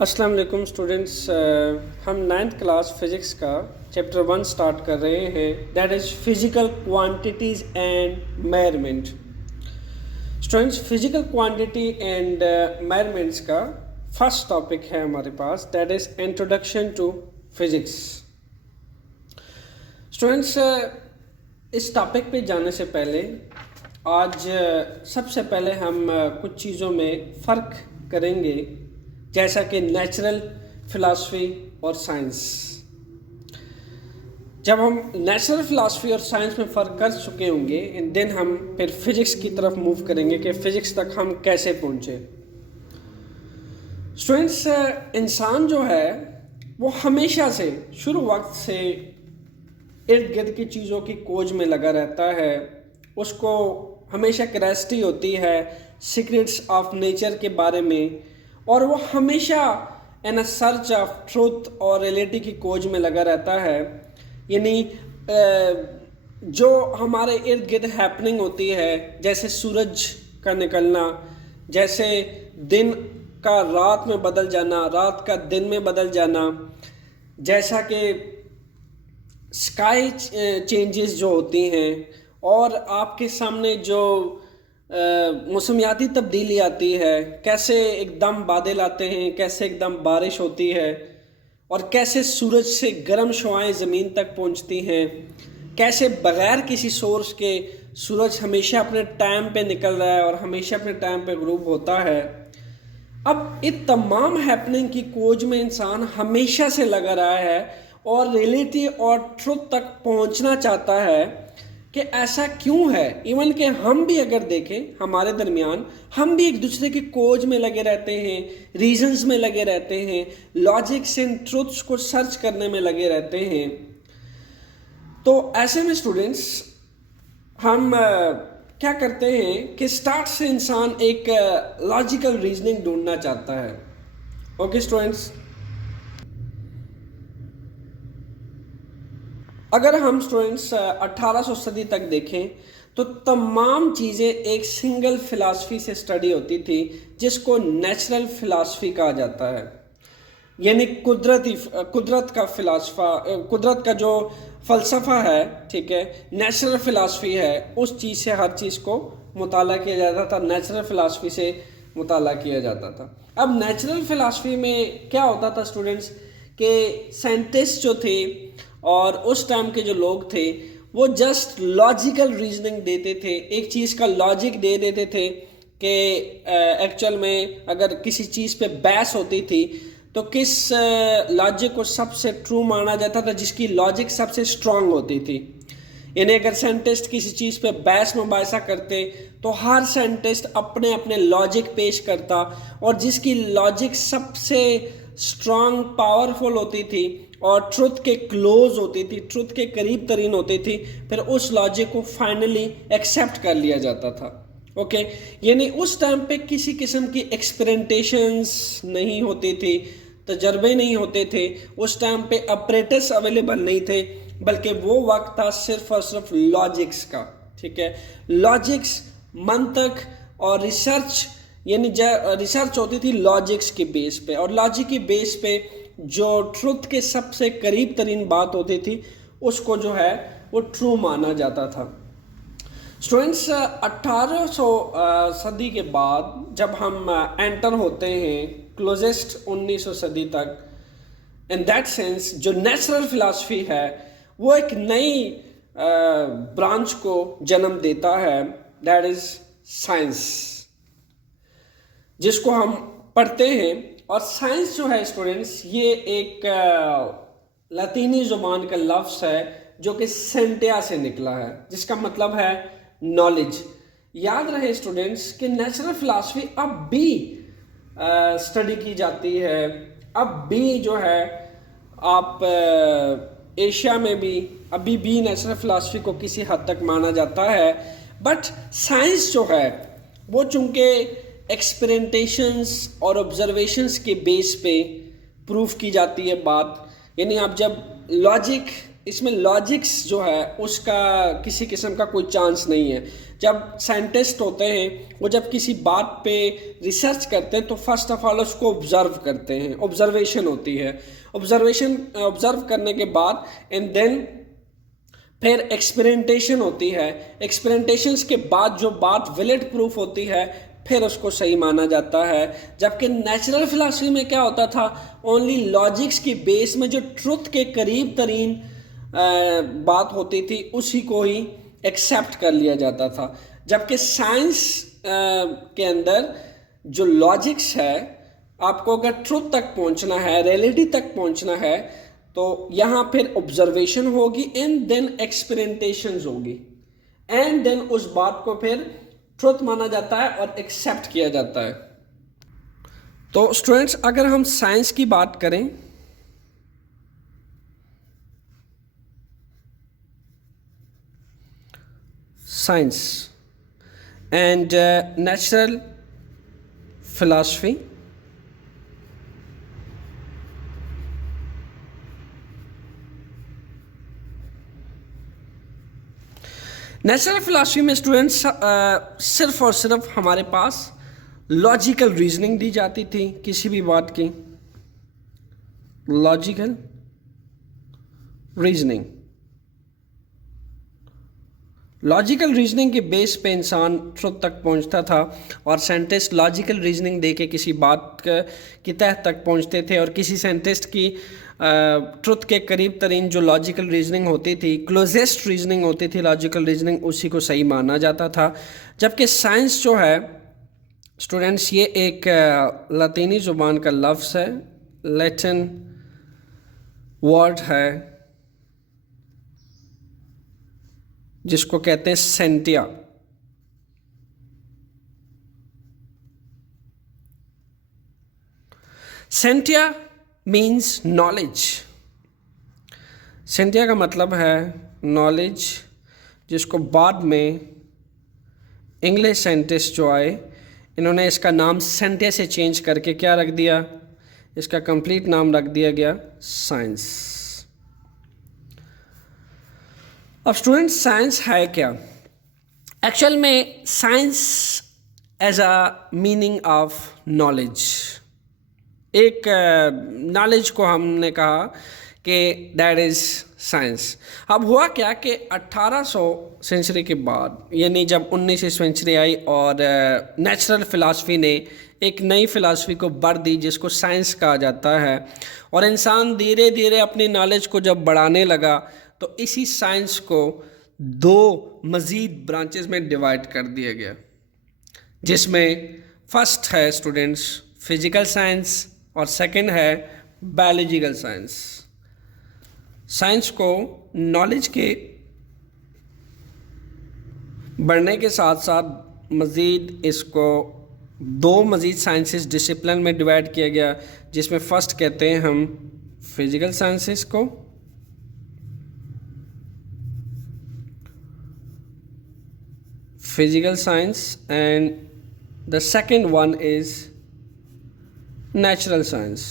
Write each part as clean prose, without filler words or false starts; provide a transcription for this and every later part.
अस्सलाम वालेकुम स्टूडेंट्स। हम 9th क्लास फिज़िक्स का चैप्टर 1 स्टार्ट कर रहे हैं, that is physical quantities and measurement. Students, physical quantity and measurements का फर्स्ट टॉपिक है हमारे पास, that is introduction to physics. Students, इस टॉपिक पे जाने से पहले आज सबसे पहले हम कुछ चीज़ों में फ़र्क करेंगे, जैसा कि नेचुरल फ़िलासफ़ी और साइंस। जब हम नेचुरल फ़िलासफ़ी और साइंस में फ़र्क कर चुके होंगे, एंड देन हम फिर फिज़िक्स की तरफ मूव करेंगे कि फ़िज़िक्स तक हम कैसे पहुँचे। स्टूडेंट्स, इंसान जो है वो हमेशा से शुरू वक्त से इर्द गिर्द की चीज़ों की खोज में लगा रहता है। उसको हमेशा क्यूरियोसिटी होती है सीक्रेट्स ऑफ नेचर के बारे में, और वो हमेशा इन अ सर्च ऑफ ट्रूथ और रियलिटी की खोज में लगा रहता है। यानी जो हमारे इर्द गिर्द हैपनिंग होती है, जैसे सूरज का निकलना, जैसे दिन का रात में बदल जाना, रात का दिन में बदल जाना, जैसा कि स्काई चेंजेस जो होती हैं, और आपके सामने जो मौसमियाती तब्दीली आती है, कैसे एकदम बादल आते हैं, कैसे एकदम बारिश होती है, और कैसे सूरज से गर्म शुआएं ज़मीन तक पहुंचती हैं, कैसे बग़ैर किसी सोर्स के सूरज हमेशा अपने टाइम पे निकल रहा है और हमेशा अपने टाइम पे ग्रूब होता है। अब इन तमाम हैपनिंग की खोज में इंसान हमेशा से लगा रहा है और रियलिटी और ट्रुथ तक पहुंचना चाहता है कि ऐसा क्यों है। इवन कि हम भी अगर देखें, हमारे दरमियान हम भी एक दूसरे की खोज में लगे रहते हैं, रीजंस में लगे रहते हैं, लॉजिक्स एंड ट्रुथ्स को सर्च करने में लगे रहते हैं। तो ऐसे में स्टूडेंट्स, हम क्या करते हैं कि स्टार्ट से इंसान एक लॉजिकल रीजनिंग ढूंढना चाहता है। ओके स्टूडेंट्स, अगर हम स्टूडेंट्स 1800 सदी तक देखें तो तमाम चीज़ें एक सिंगल फ़िलासफ़ी से स्टडी होती थी, जिसको नेचुरल फ़िलासफ़ी कहा जाता है। यानी कुदरत का फ़िलासफ़ा, कुदरत का जो फ़लसफ़ा है, ठीक है, नेचुरल फ़िलासफ़ी है, उस चीज़ से हर चीज़ को मुताला किया जाता था, नेचुरल फ़िलासफ़ी से मुताला किया जाता था। अब नेचुरल फ़िलासफ़ी में क्या होता था स्टूडेंट्स, कि साइंटिस्ट जो थे और उस टाइम के जो लोग थे, वो जस्ट लॉजिकल रीजनिंग देते थे, एक चीज़ का लॉजिक दे देते थे कि एक्चुअल में अगर किसी चीज़ पे बहस होती थी तो किस लॉजिक को सबसे ट्रू माना जाता था, जिसकी लॉजिक सबसे स्ट्रांग होती थी। यानी अगर साइंटिस्ट किसी चीज़ पे बहस मुबाहिसा करते तो हर साइंटिस्ट अपने अपने लॉजिक पेश करता, और जिसकी लॉजिक सबसे स्ट्रांग पावरफुल होती थी और ट्रुथ के क्लोज होती थी, ट्रुथ के करीब तरीन होती थी, फिर उस लॉजिक को फाइनली एक्सेप्ट कर लिया जाता था। ओके, यानी उस टाइम पे किसी किस्म की एक्सपेरिमेंटेशंस नहीं होती थी, तजर्बे नहीं होते थे, उस टाइम पे अपरेटस अवेलेबल नहीं थे, बल्कि वो वक्त था सिर्फ और सिर्फ लॉजिक्स का। ठीक है, लॉजिक्स, मंतक और रिसर्च, यानी रिसर्च होती थी लॉजिक्स के बेस पे, और लॉजिक के बेस पे जो ट्रुथ के सबसे करीब तरीन बात होती थी उसको जो है वो ट्रू माना जाता था। स्टूडेंट्स, 1800 सदी के बाद जब हम एंटर होते हैं क्लोजेस्ट 1900 सदी तक, इन दैट सेंस जो नेचुरल फिलासफी है वो एक नई ब्रांच को जन्म देता है, दैट इज साइंस, जिसको हम पढ़ते हैं। और साइंस जो है स्टूडेंट्स, ये एक लतीनी ज़ुबान का लफ्ज़ है जो कि सेंटिया से निकला है, जिसका मतलब है नॉलेज। याद रहे स्टूडेंट्स कि नेचुरल फिलासफी अब भी स्टडी की जाती है, अब भी जो है आप एशिया में भी अभी भी नेचुरल फिलासफी को किसी हद तक माना जाता है। बट साइंस जो है वो चूँकि एक्सपेरिमेंटेशंस और ऑब्जर्वेशंस के बेस पे प्रूफ की जाती है बात। यानी आप जब लॉजिक इसमें लॉजिक्स जो है उसका किसी किस्म का कोई चांस नहीं है। जब साइंटिस्ट होते हैं वो जब किसी बात पे रिसर्च करते हैं तो फर्स्ट ऑफ ऑल उसको ऑब्जर्व करते हैं, ऑब्जर्वेशन होती है। ऑब्जर्व करने के बाद एंड देन फिर एक्सपेरिमेंटेशन होती है। एक्सपेरिमेंटेशंस के बाद जो बात वैलिड प्रूफ होती है फिर उसको सही माना जाता है। जबकि नेचुरल फिलॉसफी में क्या होता था, ओनली लॉजिक्स की बेस में जो ट्रुथ के करीब तरीन बात होती थी उसी को ही एक्सेप्ट कर लिया जाता था। जबकि साइंस के अंदर जो लॉजिक्स है, आपको अगर ट्रुथ तक पहुंचना है, रियलिटी तक पहुंचना है, तो यहाँ फिर ऑब्जर्वेशन होगी एंड देन एक्सपेरिमेंटेशंस होगी एंड देन उस बात को फिर ट्रुथ माना जाता है और एक्सेप्ट किया जाता है। तो स्टूडेंट्स, अगर हम साइंस की बात करें, science and natural philosophy, natural philosophy में स्टूडेंट्स सिर्फ और सिर्फ हमारे पास लॉजिकल रीजनिंग दी जाती थी किसी भी बात की। लॉजिकल रीजनिंग, लॉजिकल रीजनिंग के बेस पे इंसान ट्रुथ तक पहुंचता था और साइंटिस्ट लॉजिकल रीजनिंग दे के किसी बात की तह तक पहुंचते थे। और किसी साइंटिस्ट की ट्रुथ के करीब तरीन जो लॉजिकल रीजनिंग होती थी, क्लोजेस्ट रीजनिंग होती थी लॉजिकल रीजनिंग, उसी को सही माना जाता था। जबकि साइंस जो है स्टूडेंट्स, ये एक लातीनी ज़ुबान का लफ्ज़ है, लैटिन वर्ड है जिसको कहते हैं सेंटिया। सेंटिया मीन्स नॉलेज। सेंटिया का मतलब है नॉलेज, जिसको बाद में इंग्लिश साइंटिस्ट जो आए इन्होंने इसका नाम सेंटिया से चेंज करके क्या रख दिया, इसका कंप्लीट नाम रख दिया गया साइंस। अब स्टूडेंट, साइंस है क्या? एक्चुअल में science as a meaning of knowledge, एक नॉलेज को हमने कहा कि दैट इज़ साइंस। अब हुआ क्या कि 1800 सेंचुरी के बाद, यानी जब 19वीं सेंचुरी आई और नेचुरल फिलॉसफी ने एक नई फिलॉसफी को बढ़ दी जिसको साइंस कहा जाता है, और इंसान धीरे धीरे अपनी नॉलेज को जब बढ़ाने लगा तो इसी साइंस को दो मज़ीद ब्रांचेस में डिवाइड कर दिया गया, जिसमें फर्स्ट है स्टूडेंट्स फिजिकल साइंस और सेकंड है बायोलॉजिकल साइंस। साइंस को नॉलेज के बढ़ने के साथ साथ मज़ीद इसको दो मज़ीद साइंसेस डिसिप्लिन में डिवाइड किया गया, जिसमें फ़र्स्ट कहते हैं हम फिजिकल साइंसेस को, physical science, and the second one is natural science.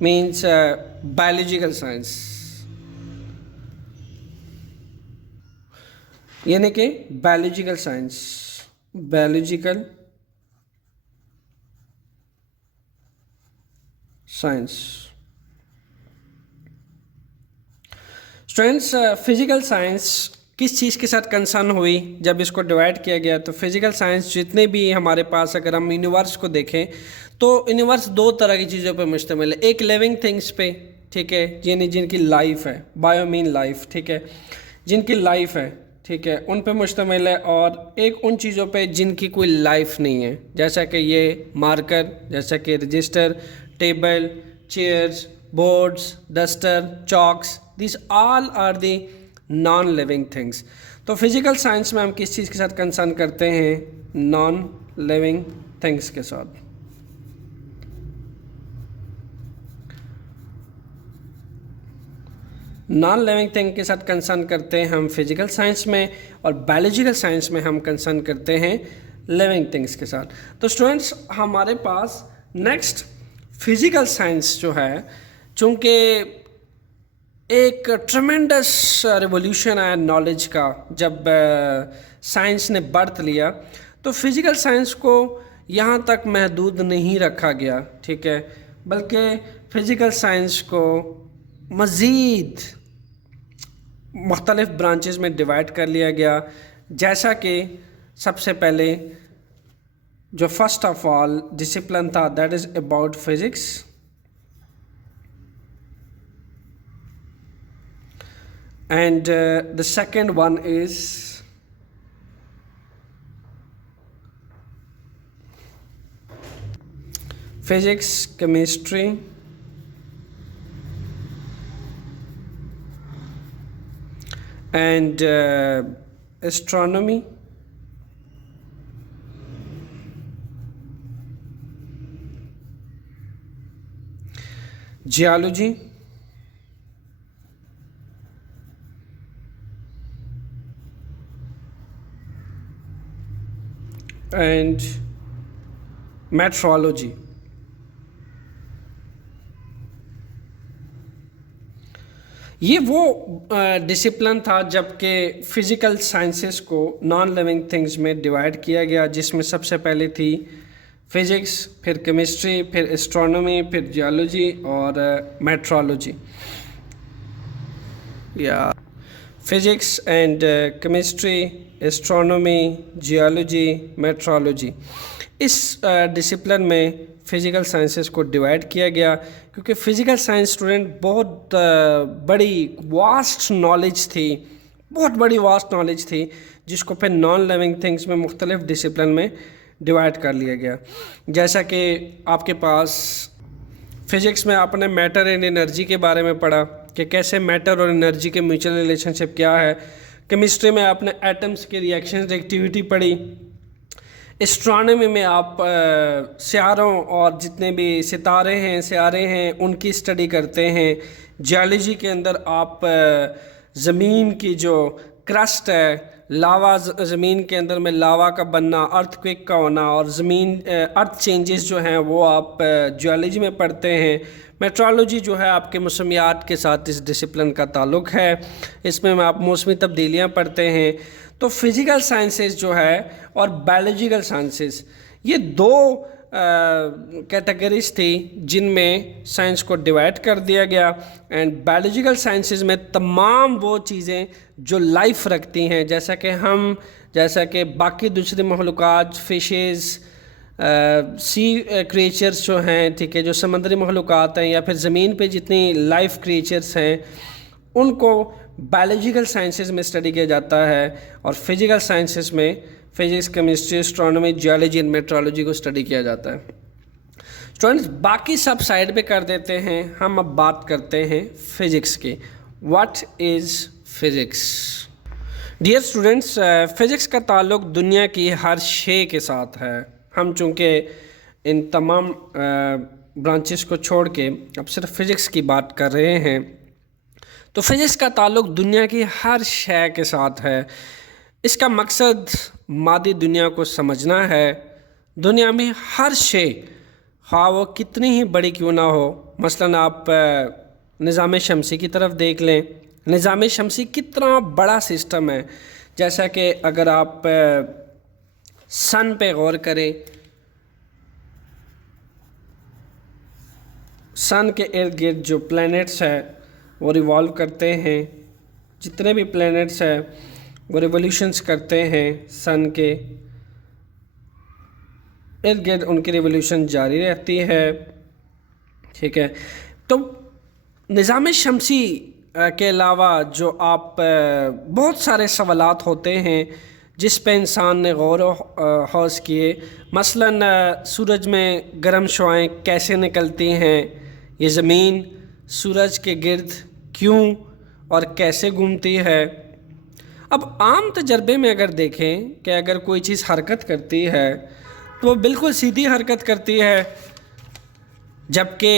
Means biological science, यानी कि biological science, biological science. Students, physical science किस चीज़ के साथ कंसर्न हुई जब इसको डिवाइड किया गया? तो फिजिकल साइंस जितने भी हमारे पास, अगर हम यूनिवर्स को देखें तो यूनिवर्स दो तरह की चीज़ों पर मुश्तमिल है। एक लिविंग थिंग्स पे, ठीक है, यानी जिनकी लाइफ है, बायो मीन लाइफ, ठीक है, जिनकी लाइफ है, ठीक है, उन पे मुश्तमिल है, और एक उन चीज़ों पे जिनकी कोई लाइफ नहीं है, जैसा कि ये मार्कर, जैसा कि register, table, chairs, boards, duster, chalks, this all are the non living things. तो फिजिकल साइंस में हम किस चीज़ के साथ कंसर्न करते हैं? नॉन लिविंग थिंग्स के साथ। नॉन लिविंग थिंग के साथ कंसर्न करते हैं हम फिजिकल साइंस में, और बायोलॉजिकल साइंस में हम कंसर्न करते हैं लिविंग थिंग्स के साथ। तो स्टूडेंट्स, हमारे पास नेक्स्ट फिज़िकल साइंस जो है, चूँकि एक ट्रमेंडस रिवॉल्यूशन आया नॉलेज का जब साइंस ने बर्थ लिया, तो फिज़िकल साइंस को यहाँ तक महदूद नहीं रखा गया, ठीक है, बल्कि फ़िज़िकल साइंस को मज़ीद मुख्तलिफ़ ब्रांचेस में डिवाइड कर लिया गया। जैसा कि सबसे पहले जो फर्स्ट ऑफ ऑल डिसिप्लिन था, that is about physics, and the second one is physics, chemistry, and astronomy, geology, and metrology। ये वो डिसिप्लिन था जबकि फ़िज़िकल साइंसेस को नॉन लिविंग थिंग्स में डिवाइड किया गया, जिसमें सबसे पहले थी फिज़िक्स, फिर केमिस्ट्री, फिर एस्ट्रोनॉमी, फिर जियोलॉजी और मेट्रोलॉजी। या physics and chemistry, astronomy, geology, metrology, इस डिसिप्लिन में फ़िज़िकल साइंसेस को डिवाइड किया गया, क्योंकि फ़िज़िकल साइंस स्टूडेंट बहुत बड़ी वास्ट नॉलेज थी, बहुत बड़ी वास्ट नॉलेज थी, जिसको फिर नॉन लिविंग थिंग्स में मुख्तलिफ डिसिप्लिन में डिवाइड कर लिया गया। जैसा कि आपके पास फ़िज़िक्स में आपने मैटर एंड एनर्जी के बारे में पढ़ा कि कैसे मैटर और एनर्जी के म्यूचुअल रिलेशनशिप क्या है। केमिस्ट्री में आपने एटम्स के रिएक्शन एक्टिविटी पढ़ी। एस्ट्रोनॉमी में आप सितारों और जितने भी सितारे हैं उनकी स्टडी करते हैं। जियोलॉजी के अंदर आप ज़मीन की जो क्रस्ट है, लावा, ज़मीन के अंदर में लावा का बनना, अर्थक्वेक का होना और अर्थ चेंजेस जो हैं वो आप जियोलॉजी में पढ़ते हैं। मेट्रोलॉजी जो है आपके मौसमियात के साथ इस डिसिप्लिन का ताल्लुक़ है, इसमें आप मौसमी तब्दीलियाँ पढ़ते हैं। तो फिज़िकल साइंसेस जो है और बायोलॉजिकल साइंसेस, ये दो कैटेगरीज थी जिनमें साइंस को डिवाइड कर दिया गया। एंड बायोलॉजिकल साइंसेस में तमाम वो चीज़ें जो लाइफ रखती हैं, जैसा कि बाकी दूसरे मखलूक़ात, फिशेस, सी क्रिएचर्स जो हैं, ठीक है, जो समंदरी मखलूक़ात हैं, या फिर ज़मीन पे जितनी लाइफ क्रिएचर्स हैं, उनको बायोलॉजिकल साइंसेस में स्टडी किया जाता है। और फिज़िकल साइंसेस में physics, chemistry, astronomy, geology and metrology को स्टडी किया जाता है। स्टूडेंट्स, बाकी सब साइड पे कर देते हैं, हम अब बात करते हैं फ़िज़िक्स की। What is physics? Dear students, physics का ताल्लुक़ दुनिया की हर शे के साथ है। हम चूँकि इन तमाम ब्रांचेस को छोड़ के अब सिर्फ फ़िज़िक्स की बात कर रहे हैं, तो फ़िज़िक्स का ताल्लुक़ दुनिया की हर शय के साथ है। इसका मकसद मादी दुनिया को समझना है। दुनिया में हर शय, हाँ वो कितनी ही बड़ी क्यों ना हो, मसलन आप निज़ाम शमसी की तरफ देख लें। निज़ाम शमसी कितना बड़ा सिस्टम है। जैसा कि अगर आप सन पे गौर करें, सन के इर्द गिर्द जो प्लैनेट्स हैं वो रिवॉल्व करते हैं। जितने भी प्लैनेट्स हैं वो रिवोल्यूशंस करते हैं, सन के इर्द गिर्द उनकी रिवोल्यूशन जारी रहती है, ठीक है। तो निज़ाम शमसी के अलावा जो आप बहुत सारे सवालात होते हैं जिस पे इंसान ने गौर हौस किए, मसलन सूरज में गर्म शुआएं कैसे निकलती हैं, ये ज़मीन सूरज के गिर्द क्यों और कैसे घूमती है। अब आम तजर्बे में अगर देखें कि अगर कोई चीज़ हरकत करती है तो वो बिल्कुल सीधी हरकत करती है, जबकि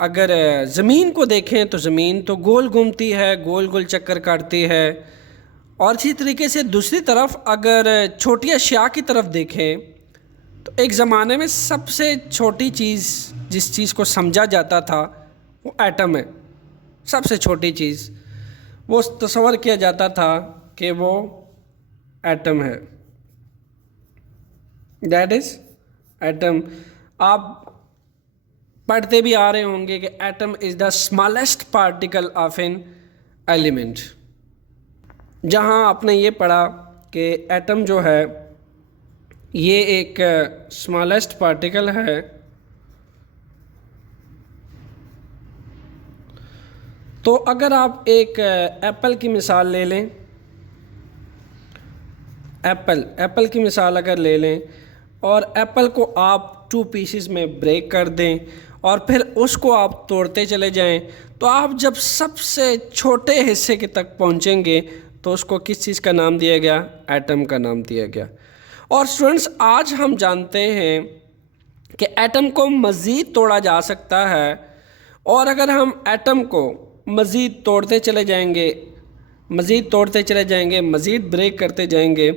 अगर ज़मीन को देखें तो ज़मीन तो गोल घूमती है, गोल गोल चक्कर काटती है। और इसी तरीके से दूसरी तरफ अगर छोटी अशिया की तरफ देखें तो एक ज़माने में सबसे छोटी चीज़ जिस चीज़ को समझा जाता था वो एटम है, सबसे छोटी चीज़ वो तस्वर किया जाता था कि वो एटम है, दैट इज़ एटम। आप पढ़ते भी आ रहे होंगे कि atom is the smallest particle of an element. जहाँ आपने ये पढ़ा कि एटम जो है ये एक स्मॉलेस्ट पार्टिकल है, तो अगर आप एक एप्पल की मिसाल ले लें, एप्पल की मिसाल अगर ले लें और एप्पल को आप 2 पीसेस में ब्रेक कर दें और फिर उसको आप तोड़ते चले जाएं, तो आप जब सबसे छोटे हिस्से के तक पहुंचेंगे तो उसको किस चीज़ का नाम दिया गया? एटम का नाम दिया गया। और स्टूडेंट्स, आज हम जानते हैं कि एटम को मज़ीद तोड़ा जा सकता है, और अगर हम एटम को मज़ीद तोड़ते चले जाएंगे, मज़ीद ब्रेक करते जाएंगे,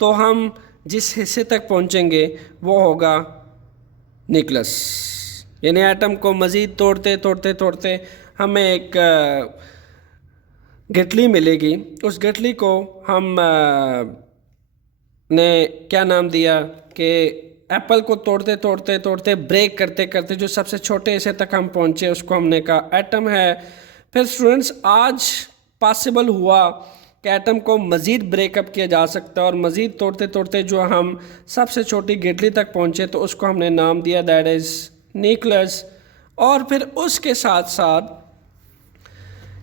तो हम जिस हिस्से तक पहुंचेंगे वो होगा न्यूक्लियस। यानी एटम को मज़ीद तोड़ते हमें एक गठली मिलेगी। उस गठली को हम ने क्या नाम दिया कि एप्पल को तोड़ते ब्रेक करते जो सबसे छोटे हिस्से तक हम पहुँचे उसको हमने कहा एटम है। फिर स्टूडेंट्स, आज पॉसिबल हुआ कि एटम को मज़ीद ब्रेकअप किया जा सकता है और मज़ीद तोड़ते जो हम सबसे छोटी गठली तक पहुँचे तो उसको हमने नाम दिया दैट इज़ न्यूक्लियस। और फिर उसके साथ साथ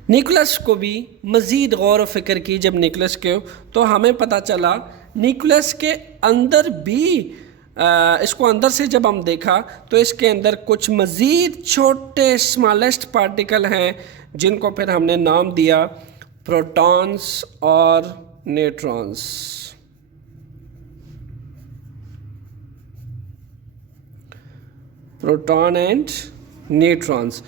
न्यूक्लियस को भी मज़ीद गौर व फिक्र की जब न्यूक्लियस के, तो हमें पता चला न्यूक्लियस के अंदर भी इसको अंदर से जब हम देखा तो इसके अंदर कुछ मज़ीद छोटे स्मॉलेस्ट पार्टिकल हैं जिनको फिर हमने नाम दिया प्रोटॉन्स और न्यूट्रॉन्स। Proton and neutrons.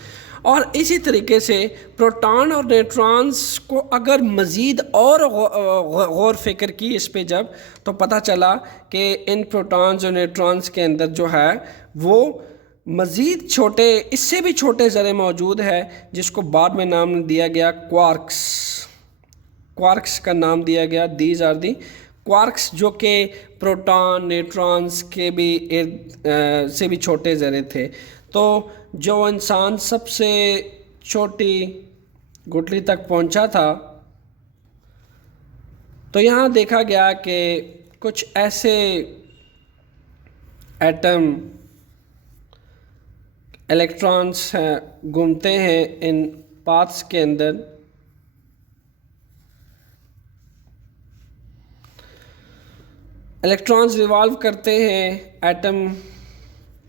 और इसी तरीके से प्रोटॉन और न्यूट्रॉन्स को अगर मज़ीद और गौर फिक्र की इस पे जब, तो पता चला कि इन प्रोटॉन्स और न्यूट्रॉन्स के अंदर जो है वो मज़ीद छोटे, इससे भी छोटे ज़रे मौजूद है जिसको बाद में नाम दिया गया क्वार्क्स का नाम दिया गया। दीज आर दी क्वार्क्स, जो कि प्रोटॉन न्यूट्रॉन्स के भी से भी छोटे ज़रे थे। तो जो इंसान सबसे छोटी गुठली तक पहुंचा था, तो यहाँ देखा गया कि कुछ ऐसे एटम इलेक्ट्रॉन्स घूमते हैं इन पाथ्स के अंदर। इलेक्ट्रॉन्स रिवॉल्व करते हैं एटम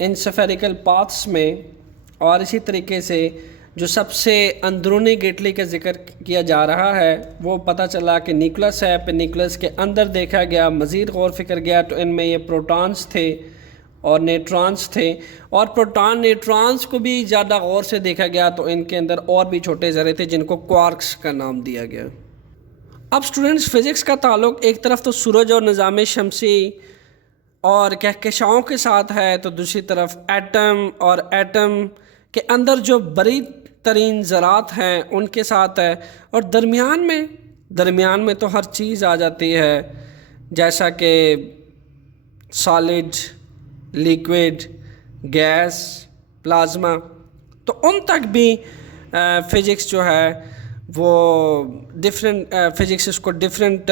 इन स्फेरिकल पाथ्स में। और इसी तरीके से जो सबसे अंदरूनी गठली का जिक्र किया जा रहा है वो पता चला कि न्यूक्लियस है। फिर न्यूक्लियस के अंदर देखा गया, मज़ीद गौर फिक्र गया तो इनमें ये प्रोटॉन्स थे और न्यूट्रॉन्स थे। और प्रोटॉन न्यूट्रॉन्स को भी ज़्यादा गौर से देखा गया तो इनके अंदर और भी छोटे ज़रे थे जिनको क्वार्क्स का नाम दिया गया। अब स्टूडेंट्स, फ़िज़िक्स का ताल्लुक़ एक तरफ तो सूरज और निज़ाम शमसी और कहकशाओं के साथ है, तो दूसरी तरफ एटम और एटम के अंदर जो बड़ी तरीन ज़रात हैं उनके साथ है। और दरमियान में तो हर चीज़ आ जाती है, जैसा कि सॉलिड, लिक्विड, गैस, प्लाज्मा। तो उन तक भी फ़िज़िक्स जो है वो डिफरेंट फ़िज़िक्स इसको डिफरेंट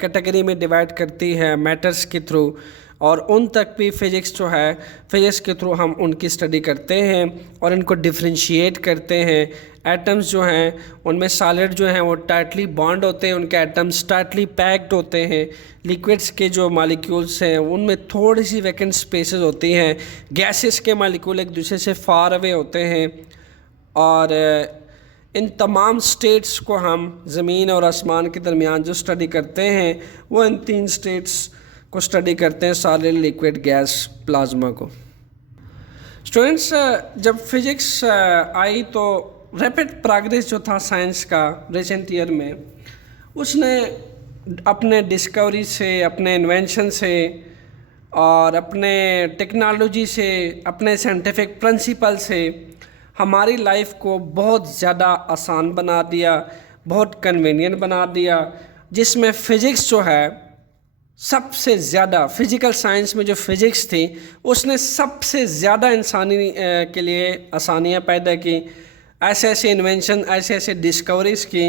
कैटेगरी में डिवाइड करती है मैटर्स के थ्रू। और उन तक भी फ़िज़िक्स जो है, फ़िज़िक्स के थ्रू हम उनकी स्टडी करते हैं और इनको डिफ्रेंशिएट करते हैं। एटम्स जो हैं उनमें सॉलिड जो हैं वो टाइटली बॉन्ड होते हैं, उनके एटम्स टाइटली पैक्ड होते हैं। लिक्विड्स के जो मॉलिक्यूल्स हैं उनमें थोड़ी सी वैकेंट स्पेसेस होती हैं। गैसेस के मॉलिक्यूल एक दूसरे से फार अवे होते हैं। और इन तमाम स्टेट्स को हम ज़मीन और आसमान के दरमियान जो स्टडी करते हैं वो इन 3 स्टेट्स को स्टडी करते हैं, सॉलिड, लिक्विड, गैस, प्लाज्मा को। स्टूडेंट्स, जब फिज़िक्स आई तो रैपिड प्रोग्रेस जो था साइंस का रिसेंट ईयर में, उसने अपने डिस्कवरी से, अपने इन्वेंशन से और अपने टेक्नोलॉजी से, अपने साइंटिफिक प्रिंसिपल से हमारी लाइफ को बहुत ज़्यादा आसान बना दिया, बहुत कन्वीनियंट बना दिया, जिसमें फ़िज़िक्स जो है सबसे ज़्यादा, फिज़िकल साइंस में जो फ़िज़िक्स थी उसने सबसे ज़्यादा इंसानी के लिए आसानियाँ पैदा की, ऐसे ऐसे इन्वेंशन, ऐसे ऐसे डिस्कवरीज़ की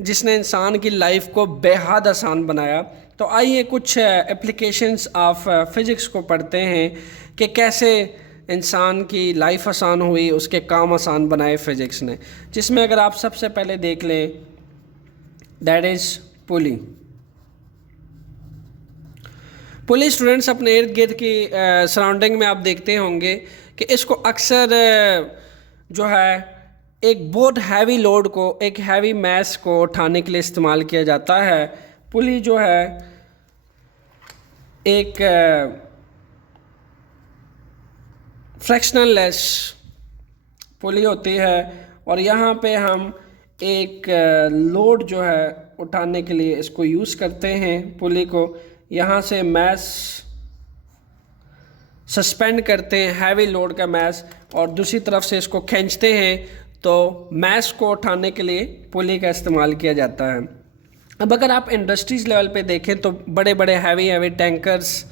जिसने इंसान की लाइफ को बेहद आसान बनाया। तो आइए कुछ एप्लीकेशंस ऑफ फ़िज़िक्स को पढ़ते हैं कि कैसे इंसान की लाइफ आसान हुई, उसके काम आसान बनाए फ़िज़िक्स ने। जिसमें अगर आप सबसे पहले देख लें, that is pulley. Police students अपने इर्द गिर्द की सराउंडिंग में आप देखते होंगे कि इसको अक्सर जो है एक बहुत हैवी लोड को, एक हैवी मैस को उठाने के लिए इस्तेमाल किया जाता है। पुली जो है एक फ्रैक्शनल लेस पुली होती है और यहाँ पे हम एक लोड जो है उठाने के लिए इसको यूज़ करते हैं। पुली को यहाँ से मैस सस्पेंड करते हैं, हैवी लोड का मैस, और दूसरी तरफ से इसको खींचते हैं, तो मैस को उठाने के लिए पुली का इस्तेमाल किया जाता है। अब अगर आप इंडस्ट्रीज़ लेवल पे देखें तो बड़े बड़े हैवी टैंकर्स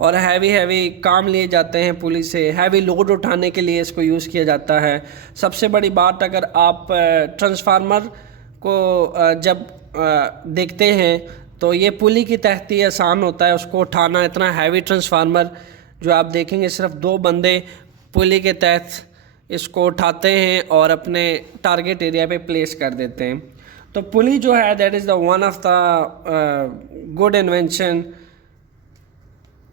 और हैवी काम लिए जाते हैं पुली से, हैवी लोड उठाने के लिए इसको यूज़ किया जाता है। सबसे बड़ी बात, अगर आप ट्रांसफार्मर को जब देखते हैं तो ये पुली की तहत ही आसान होता है उसको उठाना। इतना हैवी ट्रांसफार्मर जो आप देखेंगे, सिर्फ 2 बंदे पुली के तहत इसको उठाते हैं और अपने टारगेट एरिया पे प्लेस कर देते हैं। तो पुली जो है that is the one of the good invention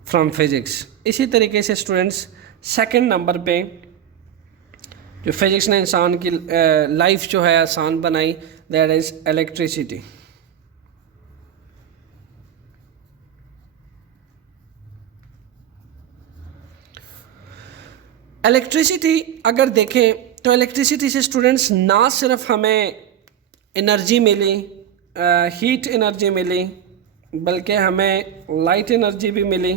from physics. इसी तरीके से स्टूडेंट्स, सेकंड नंबर पे जो फिज़िक्स ने इंसान की लाइफ जो है आसान बनाई, दैट इज़ इलेक्ट्रिसिटी। इलेक्ट्रिसिटी अगर देखें तो इलेक्ट्रिसिटी से स्टूडेंट्स ना सिर्फ हमें एनर्जी मिली, हीट एनर्जी मिली, बल्कि हमें लाइट एनर्जी भी मिली।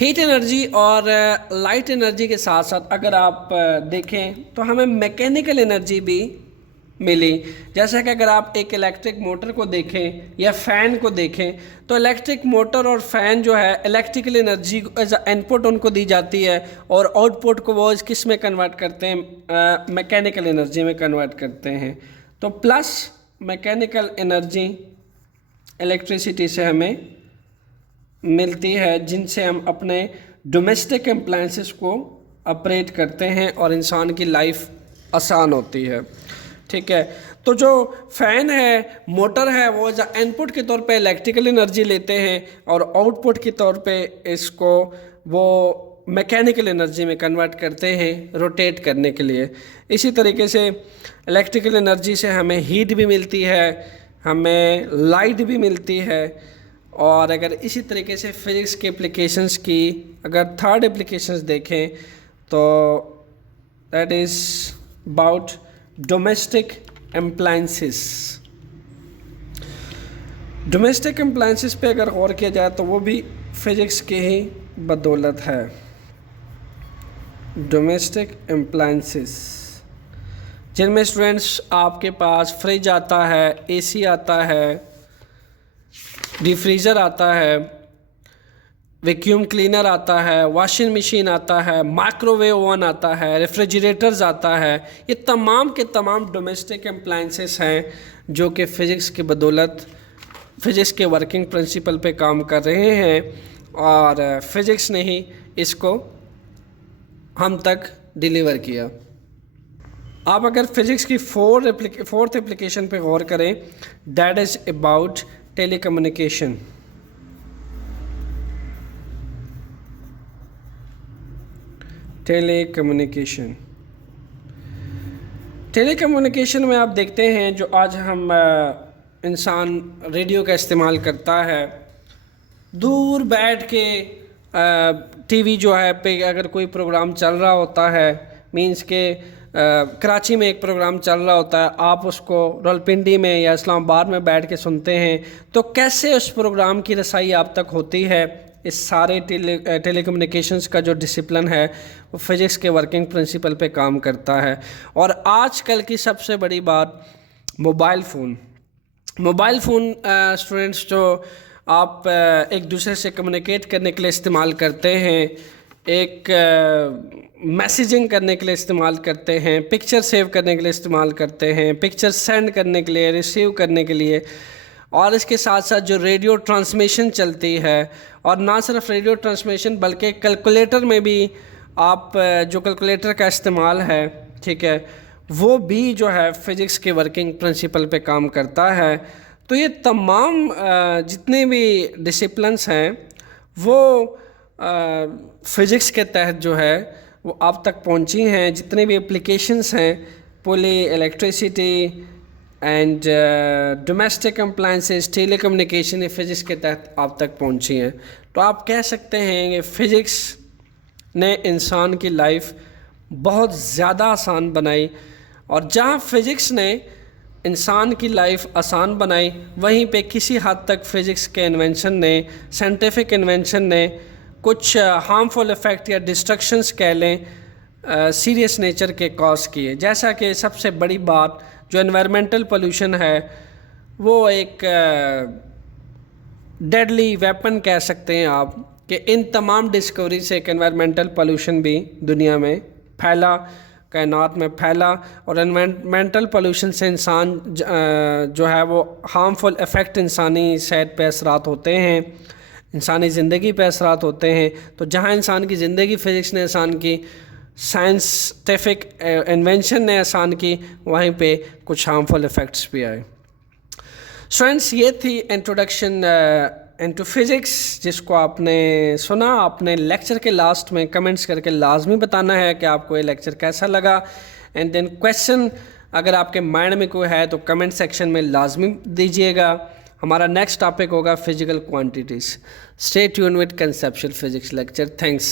हीट एनर्जी और लाइट एनर्जी के साथ साथ अगर आप देखें तो हमें मैकेनिकल एनर्जी भी मिली। जैसा कि अगर आप एक इलेक्ट्रिक मोटर को देखें या फ़ैन को देखें तो इलेक्ट्रिक मोटर और फ़ैन जो है electrical energy as a input उनको दी जाती है और आउटपुट को वो किस में कन्वर्ट करते हैं, मैकेनिकल एनर्जी में कन्वर्ट करते हैं। तो प्लस मैकेनिकल एनर्जी इलेक्ट्रिसिटी से हमें मिलती है, जिनसे हम अपने डोमेस्टिक अप्लायंसेस को ऑपरेट करते हैं और इंसान की लाइफ आसान होती है। ठीक है, तो जो फ़ैन है, मोटर है, वो एज इनपुट के तौर पे इलेक्ट्रिकल एनर्जी लेते हैं और आउटपुट के तौर पे इसको वो मैकेनिकल एनर्जी में कन्वर्ट करते हैं रोटेट करने के लिए। इसी तरीके से इलेक्ट्रिकल एनर्जी से हमें हीट भी मिलती है, हमें लाइट भी मिलती है। और अगर इसी तरीके से फिज़िक्स के एप्लीकेशंस की अगर थर्ड एप्लीकेशंस देखें तो that is about domestic appliances. Domestic appliances पे अगर गौर किया जाए तो वो भी फिज़िक्स की ही बदौलत है। डोमेस्टिक एप्लायंसेस जिनमें स्टूडेंट्स आपके पास फ्रिज आता है, एसी आता है, डीप फ्रीज़र आता है, वैक्यूम क्लीनर आता है, वॉशिंग मशीन आता है, माइक्रोवेव ओवन आता है, रेफ्रिजरेटर्स आता है। ये तमाम के तमाम डोमेस्टिक एप्लायंसेस हैं जो कि फ़िज़िक्स की बदौलत फ़िज़िक्स के वर्किंग प्रिंसिपल पे काम कर रहे हैं और फ़िज़िक्स ने ही इसको हम तक डिलीवर किया। आप अगर फ़िज़िक्स की फोर्थ एप्लीकेशन पे गौर करें, that is about telecommunication. Telecommunication में आप देखते हैं जो आज हम इंसान रेडियो का इस्तेमाल करता है, दूर बैठ के टीवी जो है पे अगर कोई प्रोग्राम चल रहा होता है, मींस के कराची में एक प्रोग्राम चल रहा होता है, आप उसको रावलपिंडी में या इस्लामाबाद में बैठ के सुनते हैं, तो कैसे उस प्रोग्राम की रसाई आप तक होती है। इस सारे टेलीकम्युनिकेशंस का जो डिसिप्लिन है वो फिज़िक्स के वर्किंग प्रिंसिपल पे काम करता है। और आजकल की सबसे बड़ी बात मोबाइल फ़ोन स्टूडेंट्स जो आप एक दूसरे से कम्युनिकेट करने के लिए इस्तेमाल करते हैं, एक मैसेजिंग करने के लिए इस्तेमाल करते हैं, पिक्चर सेव करने के लिए इस्तेमाल करते हैं, पिक्चर सेंड करने के लिए, रिसीव करने के लिए, और इसके साथ साथ जो रेडियो ट्रांसमिशन चलती है, और ना सिर्फ रेडियो ट्रांसमिशन बल्कि कैलकुलेटर में भी आप जो कैलकुलेटर का इस्तेमाल है, ठीक है, वो भी जो है फ़िज़िक्स के वर्किंग प्रिंसिपल पे काम करता है। तो ये तमाम जितने भी डिसिप्लिन्स हैं वो फ़िज़िक्स के तहत जो है वो आप तक पहुंची हैं। जितने भी एप्लीकेशंस हैं, pulley, electricity and domestic appliances, telecommunication, ये फ़िज़िक्स के तहत आप तक पहुंची हैं। तो आप कह सकते हैं कि फ़िज़िक्स ने इंसान की लाइफ बहुत ज़्यादा आसान बनाई, और जहाँ फ़िज़िक्स ने इंसान की लाइफ आसान बनाई, वहीं पे किसी हद तक फ़िज़िक्स के इन्वेंशन ने, साइंटिफिक इन्वेंशन ने कुछ हार्मफुल इफ़ेक्ट या डिस्ट्रक्शंस कह लें सीरियस नेचर के कॉज किए। जैसा कि सबसे बड़ी बात जो एनवायरमेंटल पोल्यूशन है, वो एक डेडली वेपन कह सकते हैं आप, कि इन तमाम डिस्कवरी से एक एनवायरमेंटल पोल्यूशन भी दुनिया में फैला, कायनात में फैला, और एनवायरमेंटल पोल्यूशन से इंसान जो है वो हार्मफुल इफ़ेक्ट इंसानी सेहत पे असरात होते हैं, इंसानी ज़िंदगी पे असरात होते हैं। तो जहाँ इंसान की ज़िंदगी फ़िज़िक्स ने आसान की, साइंटिफिक इन्वेंशन ने आसान की, वहीं पे कुछ हार्मफुल इफ़ेक्ट्स भी आए। स्टूडेंट्स, ये थी इंट्रोडक्शन इनटू फिज़िक्स, जिसको आपने सुना। आपने लेक्चर के लास्ट में कमेंट्स करके लाजमी बताना है कि आपको ये लेक्चर कैसा लगा, एंड देन क्वेश्चन अगर आपके माइंड में कोई है तो कमेंट सेक्शन में लाजमी दीजिएगा। हमारा नेक्स्ट टॉपिक होगा physical quantities. Stay tune with conceptual physics lecture. Thanks.